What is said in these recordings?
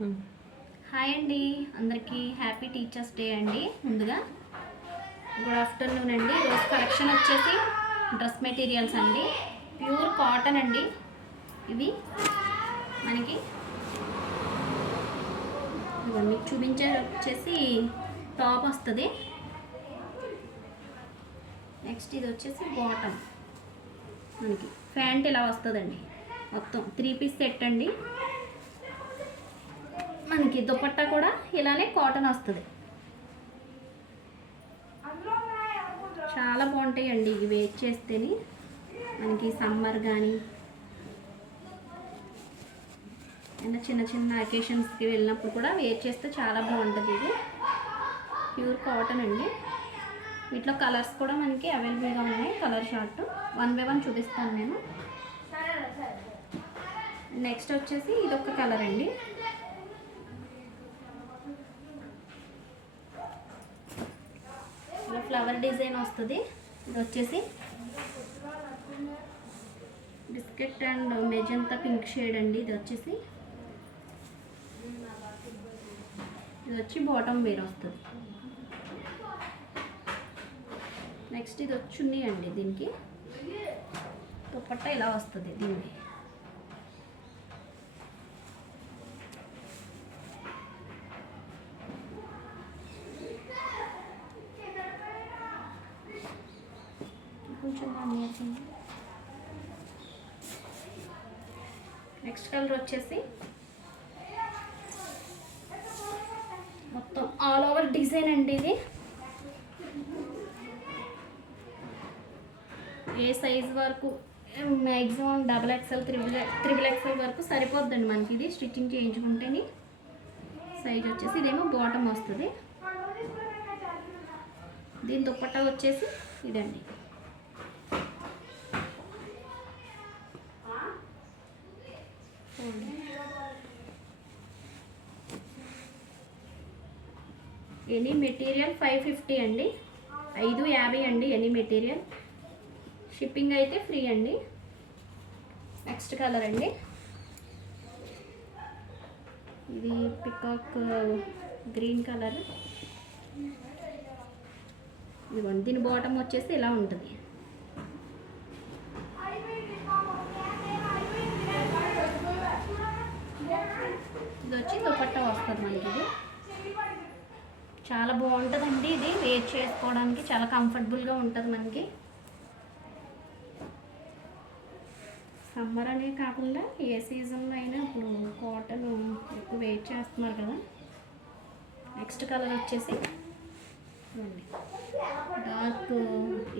Hi అండి, అందరికీ happy teachers day అండి. ముందుగా గుడ్ ఆఫ్టర్నూన్ అండి. ఈరోజు కలెక్షన్ వచ్చేసి డ్రెస్ మెటీరియల్స్ అండి. ప్యూర్ కాటన్ అండి. ఇవి మనకి మీకు చూపించేది వచ్చేసి టాప్ వస్తుంది. నెక్స్ట్ ఇది వచ్చేసి బాటమ్, మనకి ప్యాంట్ ఇలా వస్తుందండి. మొత్తం 3 పీస్ సెట్ అండి. మనకి దుపట్టా కూడా ఇలానే కాటన్ వస్తుంది. చాలా బాగుంటాయండి ఇవి వేర్ చేస్తేనే. మనకి సమ్మర్ కానీ అండ్ చిన్న చిన్న అకేషన్స్కి వెళ్ళినప్పుడు కూడా వేర్ చేస్తే చాలా బాగుంటుంది. ఇది ప్యూర్ కాటన్ అండి. వీటిలో కలర్స్ కూడా మనకి అవైలబుల్గా ఉన్నాయి. కలర్ షార్ట్ 1 by 1 చూపిస్తాను నేను. నెక్స్ట్ వచ్చేసి ఇదొక కలర్ అండి. ఫ్లవర్ డిజైన్ వస్తుంది. ఇది వచ్చేసి biscuit and magenta pink shade అండి. ఇది వచ్చి బాటమ్ వేర్ వస్తుంది. నెక్స్ట్ ఇది వచ్చి చున్నీ అండి. దీనికి దుపట్టా ఇలా వస్తుంది. దీన్ని నెక్స్ట్ కలర్ వచ్చేసి మొత్తం ఆల్ ఓవర్ డిజైన్ అండి. ఇది ఏ సైజ్ వరకు మ్యాక్సిమం XXL, XXL వరకు సరిపోద్దండి మనకి. ఇది స్టిచ్చింగ్ చేయించుకుంటేనే. సైజ్ వచ్చేసి ఇదేమో బాటమ్ వస్తుంది. దీని దుపట్టా వచ్చేసి ఇదండి. ఎనీ మెటీరియల్ 550 అండి. 550 అండి ఎనీ మెటీరియల్. షిప్పింగ్ అయితే ఫ్రీ అండి. నెక్స్ట్ కలర్ అండి. ఇది పికాక్ గ్రీన్ కలర్. ఇదిగోండి, దీని బాటమ్ వచ్చేసి ఇలా ఉంటుంది. ఇది వచ్చి దుపట్టా వస్తుంది మనకి. ఇది చాలా బాగుంటుందండి. ఇది వేర్ చేసుకోవడానికి చాలా కంఫర్టబుల్గా ఉంటుంది మనకి. సమ్మర్ అనే కాకుండా ఏ సీజన్లో అయినా ఇప్పుడు కాటన్ ఎక్కువ వేర్ చేస్తున్నారు కదా. నెక్స్ట్ కలర్ వచ్చేసి డార్క్,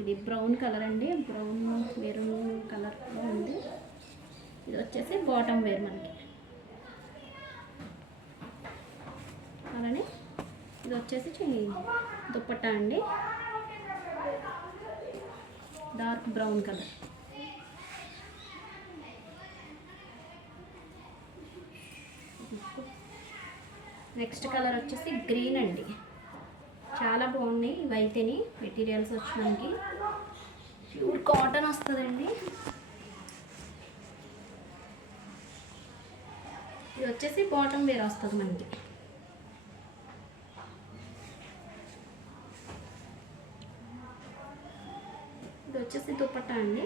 ఇది బ్రౌన్ కలర్ అండి. బ్రౌన్ మెరూన్ కలర్లో ఉంది. ఇది వచ్చేసి బాటమ్ వేర్ మనకి. అలానే ఇది వచ్చేసి దుపట్టా అండి. Dark brown colour. Next colour వచ్చేసి గ్రీన్ అండి. చాలా బాగున్నాయి ఇవైతేని. మెటీరియల్స్ వచ్చి మనకి ప్యూర్ కాటన్ వస్తుందండి. ఇది వచ్చేసి బాటమ్ వేర్ వస్తుంది మనకి. ఇది వచ్చేసి దుపట్టా అండి.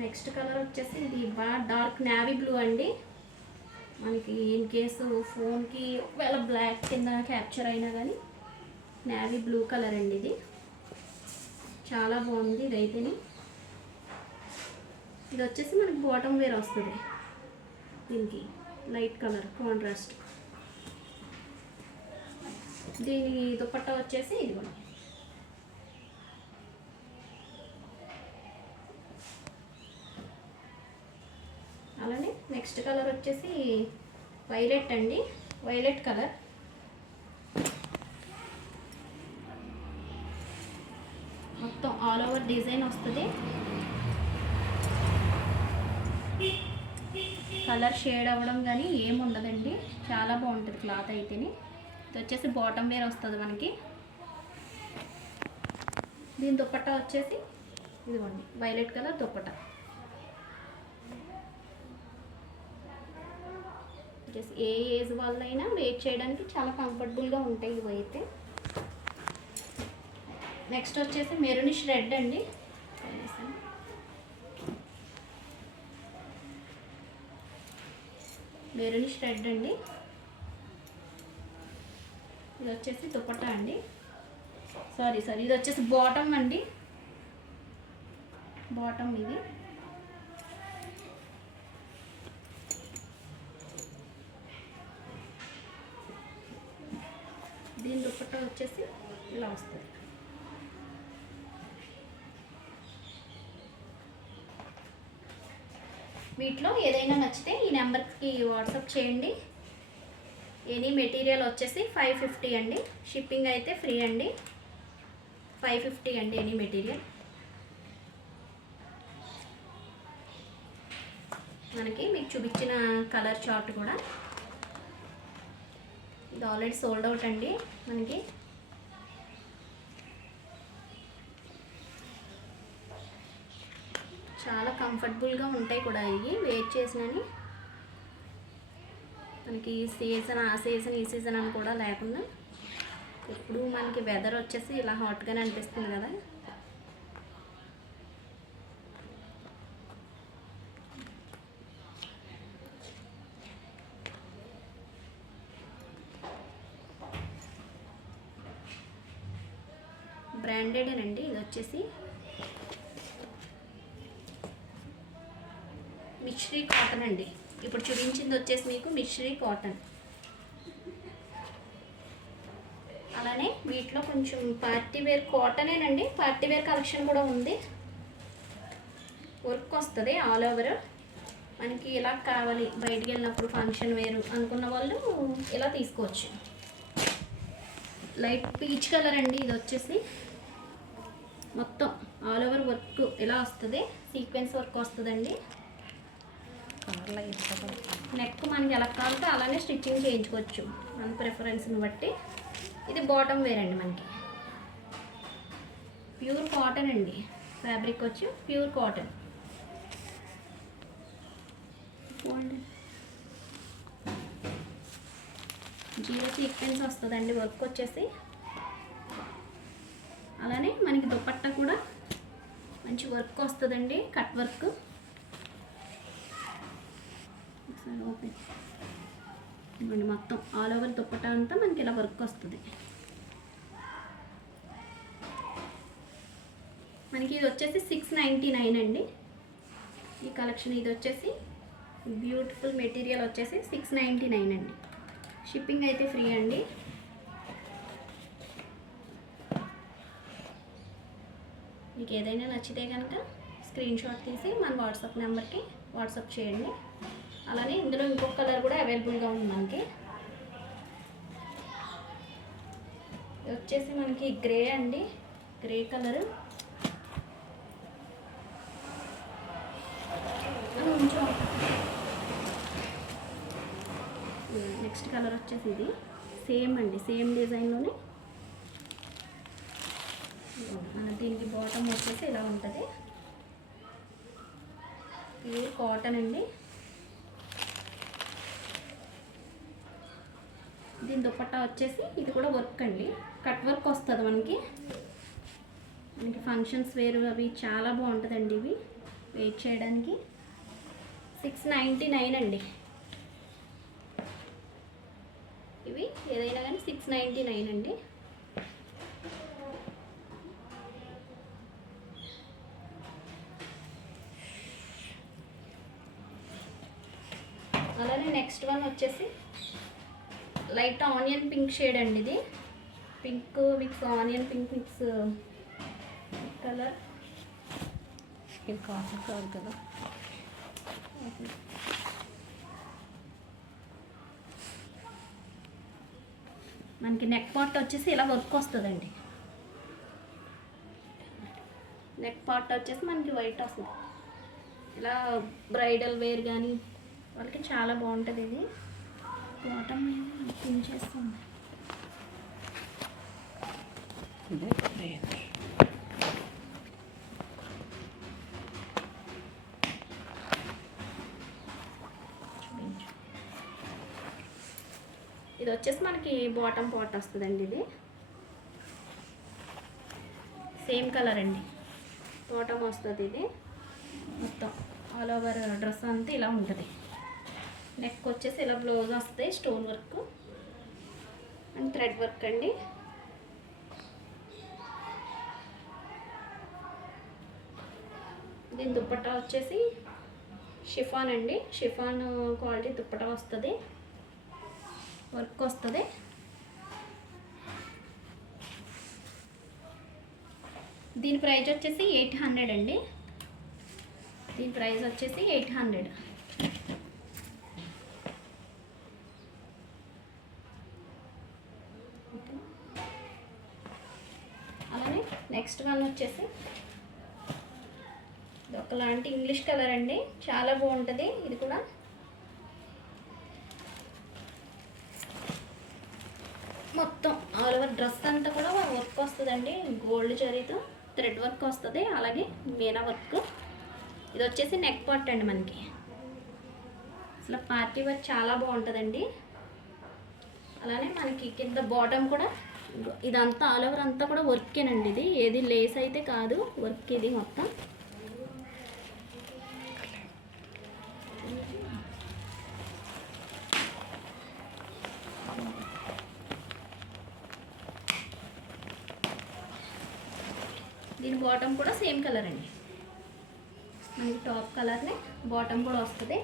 నెక్స్ట్ కలర్ వచ్చేసి ఇది బాగా డార్క్ నేవీ బ్లూ అండి. మనకి ఇన్ కేసు ఫోన్కి ఒకవేళ బ్లాక్ కింద క్యాప్చర్ అయినా కానీ నేవీ బ్లూ కలర్ అండి. ఇది చాలా బాగుంది ఇదైతేనే. ఇది వచ్చేసి మనకి బాటమ్ వేర్ వస్తుంది. దీనికి లైట్ కలర్ కాంట్రాస్ట్. దీని దుపట్టా వచ్చేసి ఇదిగోండి. అలానే నెక్స్ట్ కలర్ వచ్చేసి వైలెట్ అండి. Violet colour. మొత్తం ఆల్ ఓవర్ డిజైన్ వస్తుంది. కలర్ షేడ్ అవ్వడం కానీ ఏముండదండి. చాలా బాగుంటుంది క్లాత్ అయితేనే. ఇది వచ్చేసి బాటమ్ వేర్ వస్తుంది మనకి. దీని దుపట్టా వచ్చేసి ఇదిగోండి వైలెట్ కలర్ దుప్పట. ఏ ఏజ్ వాళ్ళైనా వేర్ చేయడానికి చాలా కంఫర్టబుల్గా ఉంటాయి ఇవి అయితే. నెక్స్ట్ వచ్చేసి మెరూనిష్ రెడ్ అండి. మెరూనిష్ రెడ్ అండి. ఇది వచ్చేసి దుపట్టా అండి. సారీ ఇది వచ్చేసి బాటమ్ అండి. బాటమ్ ఇది. దీని దుపట్టా వచ్చేసి ఇలా వస్తుంది. వీటిలో ఏదైనా నచ్చితే ఈ నెంబర్కి వాట్సాప్ చేయండి. ఎనీ మెటీరియల్ వచ్చేసి 550 అండి. షిప్పింగ్ అయితే ఫ్రీ అండి. 550 అండి ఎనీ మెటీరియల్. మనకి మీకు చూపించిన కలర్ చార్ట్ కూడా ఇది ఆల్రెడీ సోల్డ్ అవుట్ అండి. మనకి చాలా కంఫర్టబుల్గా ఉంటాయి కూడా ఇవి వేర్ చేసినని. మనకి సీజన్ ఆ సీజన్ ఈ సీజన్ అని కూడా లేకుండా ఇప్పుడు మనకి వెదర్ వచ్చేసి ఇలా హాట్గానే అనిపిస్తుంది కదా. బ్రాండెడేనండి. ఇది వచ్చేసి మిశ్రీ కాటన్ అండి. ఇప్పుడు చూపించింది వచ్చేసి మీకు మిశ్రీ కాటన్. అలానే వీటిలో కొంచెం పార్టీ వేర్ కాటనేనండి. పార్టీ వేర్ కలెక్షన్ కూడా ఉంది. వర్క్ వస్తుంది ఆల్ ఓవర్. మనకి ఇలా కావాలి బయటికి వెళ్ళినప్పుడు ఫంక్షన్ వేరు అనుకున్న వాళ్ళు ఇలా తీసుకోవచ్చు. లైట్ పీచ్ కలర్ అండి. ఇది వచ్చేసి మొత్తం ఆల్ ఓవర్ వర్క్ ఇలా వస్తుంది. సీక్వెన్స్ వర్క్ వస్తుందండి. నెక్ మనకి ఎలా కావాలంటే అలానే స్టిచ్చింగ్ చేయించుకోవచ్చు మన ప్రిఫరెన్స్ని బట్టి. ఇది బాటమ్ వేర్ అండి. మనకి ప్యూర్ కాటన్ అండి. ఫ్యాబ్రిక్ వచ్చి ప్యూర్ కాటన్. జీరో సీక్వెన్స్ వస్తుందండి వర్క్ వచ్చేసి. అలానే మనకి దుపట్టా కూడా మంచి వర్క్ వస్తుందండి. Cut work. ఓపెన్ ఇవ్వండి. మొత్తం ఆల్ ఓవర్ దుపట్టా అంతా మనకి ఇలా వర్క్ వస్తుంది. మనకి ఇది వచ్చేసి 699 అండి ఈ కలెక్షన్. ఇది వచ్చేసి బ్యూటిఫుల్ మెటీరియల్ వచ్చేసి 699 అండి. షిప్పింగ్ అయితే ఫ్రీ అండి. మీకు ఏదైనా నచ్చితే కనుక స్క్రీన్ షాట్ తీసి మన వాట్సాప్ నెంబర్కి వాట్సాప్ చేయండి. అలానే ఇందులో ఇంకొక కలర్ కూడా అవైలబుల్గా ఉంది మనకి. ఇది వచ్చేసి మనకి గ్రే అండి. Grey colour. నెక్స్ట్ కలర్ వచ్చేసి ఇది సేమ్ అండి. సేమ్ డిజైన్లోనే దీనికి బాటమ్ వచ్చేసి ఇలా ఉంటుంది. ప్యూర్ కాటన్ అండి. దీని దుపట్టా వచ్చేసి ఇది కూడా వర్క్ అండి. కట్ వర్క్ వస్తుంది మనకి. ఫంక్షన్స్ వేరు అవి చాలా బాగుంటుందండి. ఇవి వెయిట్ చేయడానికి. 699 అండి. ఇవి ఏదైనా కానీ 699 అండి. అలానే నెక్స్ట్ వన్ వచ్చేసి లైట్ ఆనియన్ పింక్ షేడ్ అండి. ఇది pink mix onion pink mix colour. ఇది కాటన్ కాదు కదా. మనకి నెక్ పార్ట్ వచ్చేసి ఇలా వర్క్ వస్తుందండి. నెక్ పార్ట్ వచ్చేసి మనకి వైట్ వస్తుంది. ఇలా బ్రైడల్ వేర్ కానీ వాళ్ళకి చాలా బాగుంటుంది. ఇది బాటమ్ పిన్ చేస్తుంది. ఇది వచ్చేసి మనకి బాటమ్ పార్ట్ వస్తుందండి. ఇది సేమ్ కలర్ అండి, బాటమ్ వస్తుంది. ఇది మొత్తం ఆల్ ఓవర్ డ్రెస్ అంతా ఇలా ఉంటుంది. నెక్ వచ్చేసి ఇలా బ్లౌజ్ వస్తాయి, stone work and thread work అండి. దీని దుప్పట్టా వచ్చేసి షిఫాన్ అండి, షిఫాన్ క్వాలిటీ దుప్పట్టా వస్తుంది, వర్క్ వస్తుంది. దీని ప్రైస్ వచ్చేసి 800 అండి. దీని ప్రైస్ వచ్చేసి 800. అలానే నెక్స్ట్ వన్ వచ్చేసి ఇది ఒకలాంటి ఇంగ్లీష్ కలర్ అండి, చాలా బాగుంటుంది. ఇది కూడా మొత్తం ఆల్ ఓవర్ డ్రెస్ అంతా కూడా వర్క్ వస్తుందండి, గోల్డ్ జరీతో థ్రెడ్ వర్క్ వస్తుంది, అలాగే మీనా వర్క్. ఇది వచ్చేసి నెక్ పార్ట్ అండి. మనకి అసలు పార్టీ వర్క్ చాలా బాగుంటుందండి. అలానే మనకి కింద బాటమ్ కూడా ఇదంతా ఆల్ ఓవర్ అంతా కూడా వర్కేనండి. ఇది ఏది లేస్ అయితే కాదు, వర్క్ ఇది మొత్తం. దీని బాటమ్ కూడా సేమ్ కలర్ అండి, మనకి టాప్ కలర్నే బాటమ్ కూడా వస్తుంది.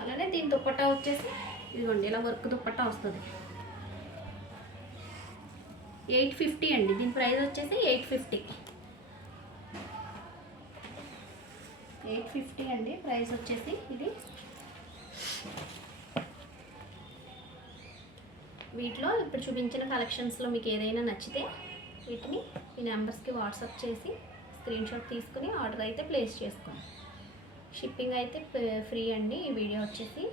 అలానే దీని దుప్పట్టా వచ్చేసి ఇదిగోండి ఇలా వర్క్ దుప్పట్టా వస్తుంది. 850 అండి. దీని ప్రైస్ వచ్చేసి 850 అండి ప్రైస్ వచ్చేసి. ఇది వీటిలో ఇప్పుడు చూపించిన కలెక్షన్స్లో మీకు ఏదైనా నచ్చితే వీటిని ఈ నెంబర్స్కి వాట్సాప్ చేసి స్క్రీన్ షాట్ తీసుకుని ఆర్డర్ అయితే ప్లేస్ చేసుకోండి. షిప్పింగ్ అయితే ఫ్రీ అండి. ఈ వీడియో వచ్చేసి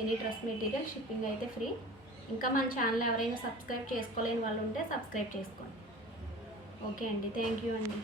ఎనీ డ్రెస్ మెటీరియల్ షిప్పింగ్ అయితే ఫ్రీ. ఇంకా మన ఛానల్ ఎవరైనా సబ్స్క్రైబ్ చేసుకోలేని వాళ్ళు ఉంటే సబ్స్క్రైబ్ చేసుకోండి. ఓకే అండి, థ్యాంక్ యూ అండి.